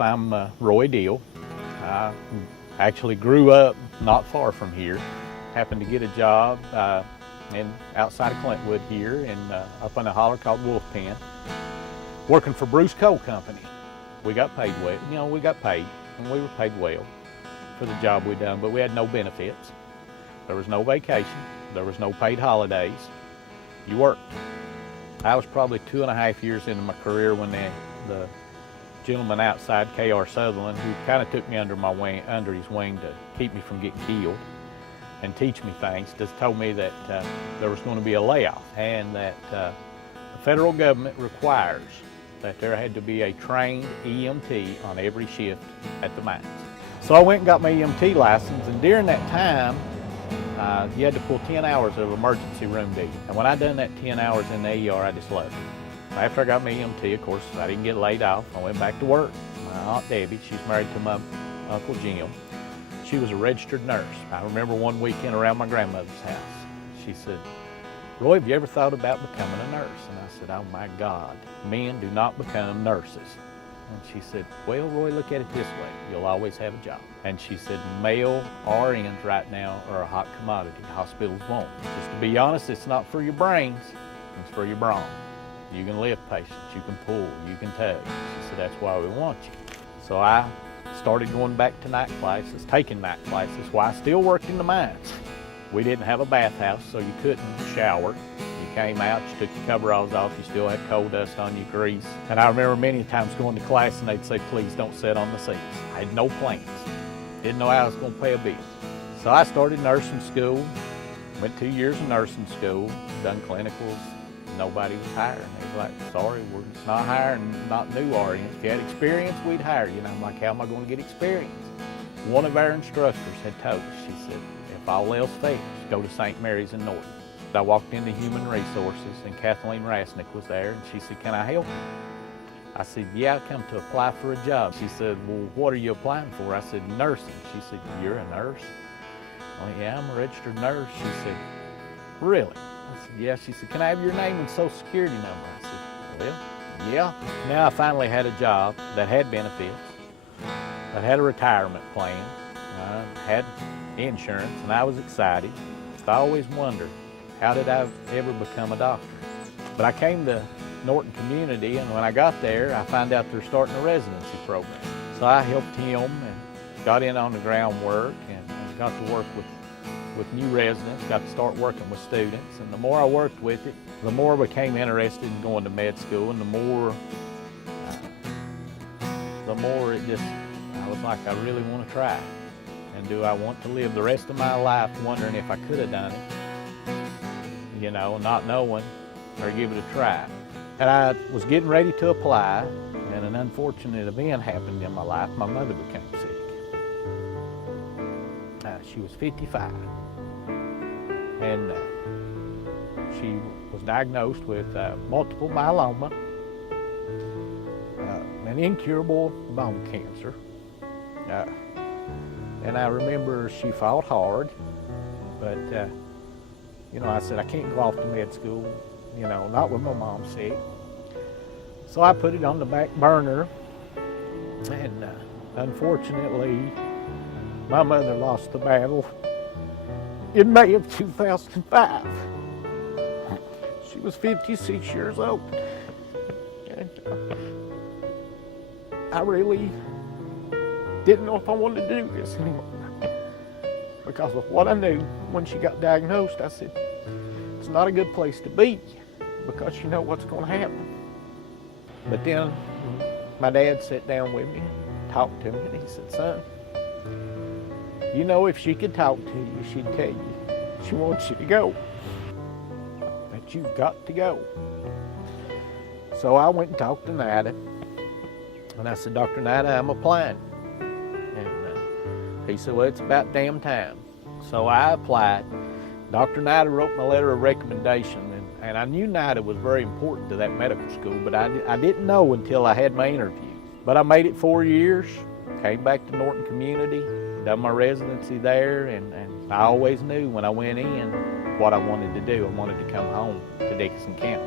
I'm Roy Deal. I actually grew up not far from here. Happened to get a job outside of Clintwood here up in a holler called Wolf Pen, working for Bruce Coal Company. We got paid well, we got paid, and we were paid well for the job we done, but we had no benefits. There was no vacation. There was no paid holidays. You worked. I was probably 2.5 years into my career when the gentleman outside, K.R. Sutherland, who kind of took me under his wing to keep me from getting killed and teach me things, just told me that there was going to be a layoff, and that the federal government requires that there had to be a trained EMT on every shift at the mines. So I went and got my EMT license, and during that time, you had to pull 10 hours of emergency room duty. And when I done that 10 hours in the ER, I just loved it. After I got my EMT, of course, I didn't get laid off. I went back to work. My Aunt Debbie, she's married to my Uncle Jim. She was a registered nurse. I remember one weekend around my grandmother's house. She said, "Roy, have you ever thought about becoming a nurse?" And I said, "Oh my God, men do not become nurses." And she said, "Well, Roy, look at it this way. You'll always have a job." And she said, "Male RNs right now are a hot commodity. Hospitals won't. Just to be honest, it's not for your brains, it's for your brawn. You can lift patients, you can pull, you can tug." She said, "That's why we want you." So I started going back to night classes, taking night classes while I still worked in the mines. We didn't have a bathhouse, so you couldn't shower. You came out, you took your coveralls off, you still had coal dust on your grease. And I remember many times going to class and they'd say, "Please don't sit on the seats." I had no plans. Didn't know how I was going to pay a bill. So I started nursing school, went 2 years of nursing school, done clinicals. Nobody was hiring. They was like, "Sorry, we're just not hiring, not new RNs. If you had experience, we'd hire you." And I'm like, "How am I going to get experience?" One of our instructors had told us, she said, "If all else fails, go to St. Mary's in Norton." I walked into Human Resources and Kathleen Rasnick was there, and she said, "Can I help you?" I said, "Yeah, I come to apply for a job." She said, "Well, what are you applying for?" I said, "Nursing." She said, "You're a nurse?" "Oh, yeah, I'm a registered nurse." She said, "Really?" I said, "Yeah." She said, "Can I have your name and social security number?" I said, "Well, yeah." Now I finally had a job that had benefits, that had a retirement plan, had insurance, and I was excited. I always wondered, how did I ever become a doctor? But I came to Norton Community, and when I got there, I found out they're starting a residency program. So I helped him and got in on the groundwork and got to work with new residents, got to start working with students. And the more I worked with it, the more I became interested in going to med school, and the more I was like, I really want to try. And do I want to live the rest of my life wondering if I could have done it, not knowing, or give it a try? And I was getting ready to apply, and an unfortunate event happened in my life. My mother became sick. She was 55, and she was diagnosed with multiple myeloma, an incurable bone cancer. And I remember she fought hard, but I said, I can't go off to med school, not with my mom sick. So I put it on the back burner, and unfortunately, my mother lost the battle in May of 2005. She was 56 years old. And I really didn't know if I wanted to do this anymore. Because of what I knew when she got diagnosed, I said, it's not a good place to be, because you know what's going to happen. But then my dad sat down with me, talked to me, and he said, "Son, if she could talk to you, she'd tell you she wants you to go. But you've got to go." So I went and talked to Nida, and I said, "Dr. Nida, I'm applying." And he said, "Well, it's about damn time." So I applied. Dr. Nida wrote my letter of recommendation, and I knew Nida was very important to that medical school, but I didn't know until I had my interview. But I made it 4 years, came back to Norton Community, done my residency there, and I always knew when I went in what I wanted to do. I wanted to come home to Dickinson County.